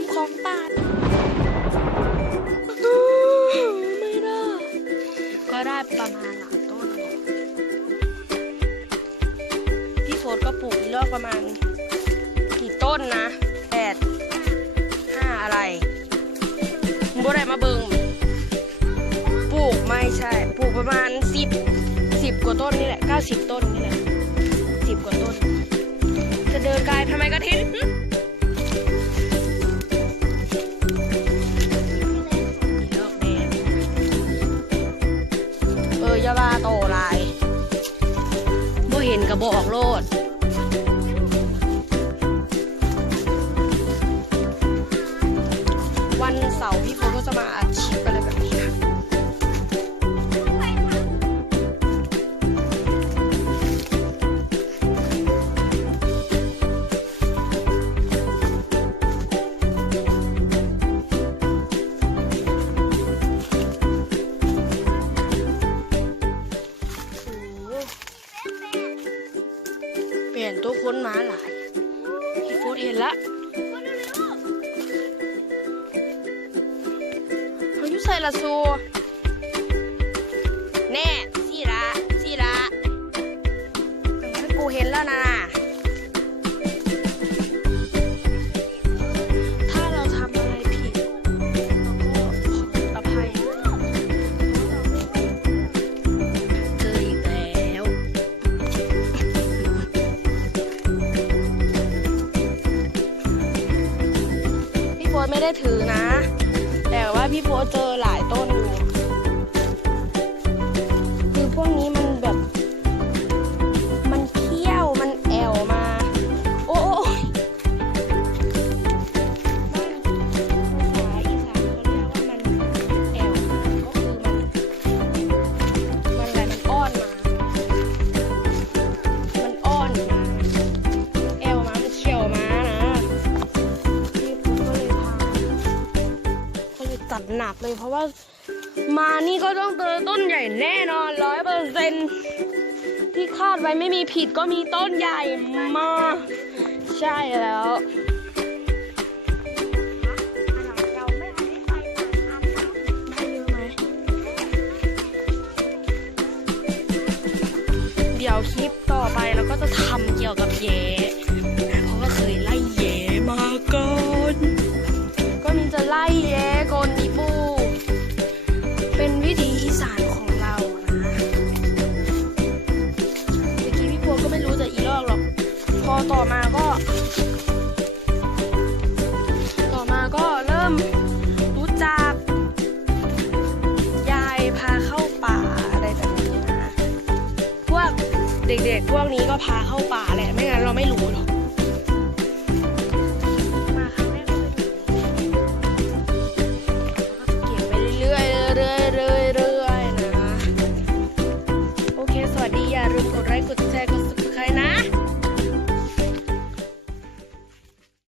ำของป่าไม่ได้ก็ได้ประมาณหลายต้นอยู่พี่โฟนก็ปลูกอีกรอบประมาณ กี่ต้นนะแปดห้าอะไรบ่ได้มาเบิงปลูกไม่ใช่ ปลูกประมาณสิบสิบกว่าต้นนี่แหละเก้าสิบต้นนี่แหละ บ่เห็นกระบอกโลด นตัวค้นม้าหลายพี่ฟูดเห็นละเขาอยู่ใส่ละซูแน่สี่ละสี่ละถ้ากูเห็นแล้วนะ ไม่ได้ถือนะ แต่ว่าพี่โพเจอหลายต้นอยู่ จัดหนักเลยเพราะว่ามานี่ก็ต้องเจอต้นใหญ่แน่นอนร้อยเปอร์เซ็นที่คาดไว้ไม่มีผิดก็มีต้นใหญ่มากใช่แล้วเราไม่ทันได้ไปทางน้ำได้เยอะไหมเดี๋ยวคลิปต่อไปเราก็จะทำเกี่ยวกับแย้ ต่อมาก็ ต่อมาก็เริ่มรู้จัก ยายพาเข้าป่าอะไรแบบนี้นะพวกเด็กๆพวกนี้ก็พาเข้าป่าแหละไม่งั้นเราไม่รู้หรอกกดไลค์กดแชร์กด